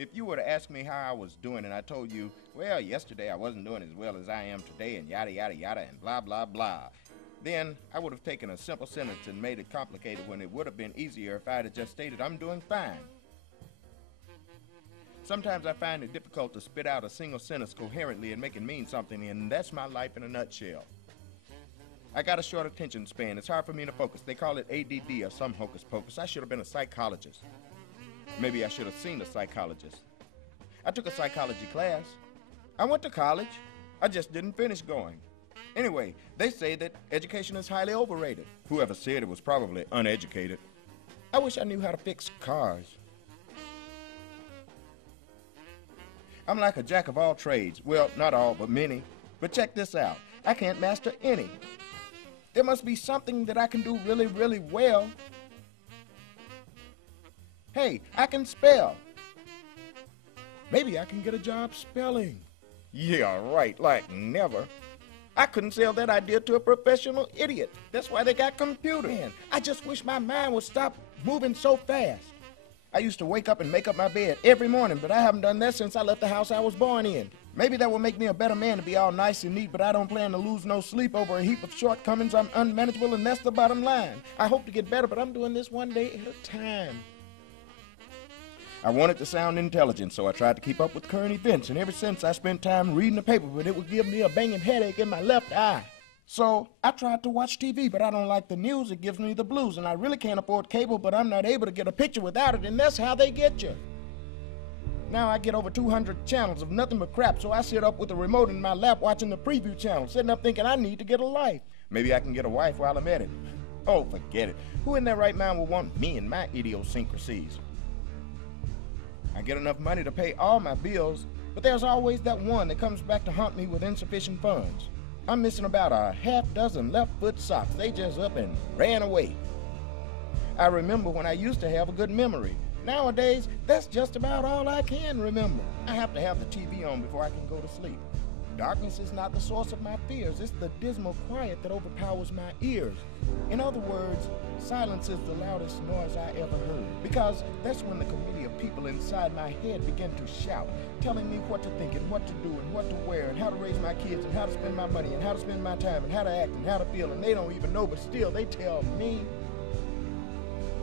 If you were to ask me how I was doing and I told you, well, yesterday I wasn't doing as well as I am today and yada, yada, yada, and blah, blah, blah, then I would have taken a simple sentence and made it complicated when it would have been easier if I had just stated I'm doing fine. Sometimes I find it difficult to spit out a single sentence coherently and make it mean something, and that's my life in a nutshell. I got a short attention span. It's hard for me to focus. They call it ADD or some hocus pocus. I should have been a psychologist. Maybe I should have seen a psychologist. I took a psychology class. I went to college. I just didn't finish going. Anyway, they say that education is highly overrated. Whoever said it was probably uneducated. I wish I knew how to fix cars. I'm like a jack of all trades. Well, not all, but many. But check this out. I can't master any. There must be something that I can do really, really well. Hey, I can spell. Maybe I can get a job spelling. Yeah, right, like never. I couldn't sell that idea to a professional idiot. That's why they got computers. Man, I just wish my mind would stop moving so fast. I used to wake up and make up my bed every morning, but I haven't done that since I left the house I was born in. Maybe that will make me a better man to be all nice and neat, but I don't plan to lose no sleep over a heap of shortcomings. I'm unmanageable, and that's the bottom line. I hope to get better, but I'm doing this one day at a time. I wanted to sound intelligent, so I tried to keep up with current events, and ever since I spent time reading the paper, but it would give me a banging headache in my left eye. So I tried to watch TV, but I don't like the news. It gives me the blues, and I really can't afford cable, but I'm not able to get a picture without it, and that's how they get you. Now I get over 200 channels of nothing but crap, so I sit up with a remote in my lap watching the preview channel, sitting up thinking I need to get a life. Maybe I can get a wife while I'm at it. Oh, forget it. Who in their right mind will want me and my idiosyncrasies? I get enough money to pay all my bills, but there's always that one that comes back to haunt me with insufficient funds. I'm missing about a half dozen left foot socks. They just up and ran away. I remember when I used to have a good memory. Nowadays, that's just about all I can remember. I have to have the TV on before I can go to sleep. Darkness is not the source of my fears. It's the dismal quiet that overpowers my ears. In other words, silence is the loudest noise I ever heard. Because that's when the committee of people inside my head begin to shout, telling me what to think and what to do and what to wear and how to raise my kids and how to spend my money and how to spend my time and how to act and how to feel. And they don't even know, but still they tell me.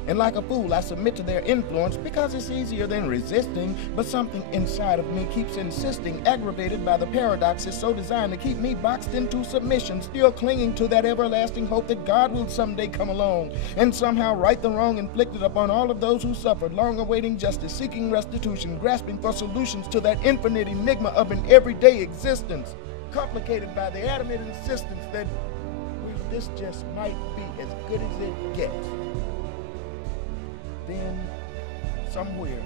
And like a fool, I submit to their influence because it's easier than resisting, but something inside of me keeps insisting, aggravated by the paradoxes so designed to keep me boxed into submission, still clinging to that everlasting hope that God will someday come along and somehow right the wrong inflicted upon all of those who suffered, long awaiting justice, seeking restitution, grasping for solutions to that infinite enigma of an everyday existence, complicated by the adamant insistence that, well, this just might be as good as it gets. Then, somewhere,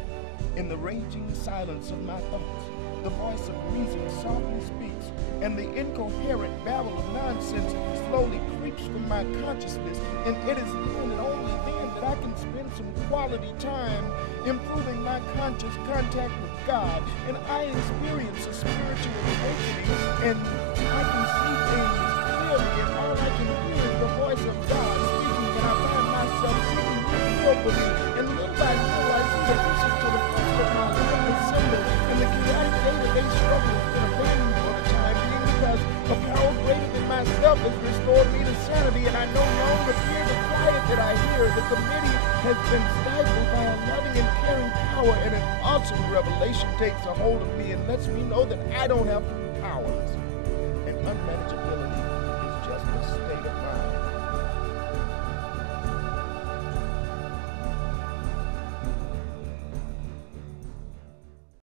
in the raging silence of my thoughts, the voice of reason softly speaks, and the incoherent babble of nonsense slowly creeps from my consciousness, and it is then and only then that I can spend some quality time improving my conscious contact with God, and I experience a spiritual awakening, and I can see things clearly, and all I can hear is the voice of God speaking, and I find myself sitting willfully, and little by little I see the pieces to the puzzle of my life assembled, and the chaotic day-to-day struggle has been abandoned for the time being because a power greater than myself has restored me to sanity, and I no longer fear the quiet that I hear. The committee has been stifled by a loving and caring power, and an awesome revelation takes a hold of me and lets me know that I don't have to be powerless. And unmanageability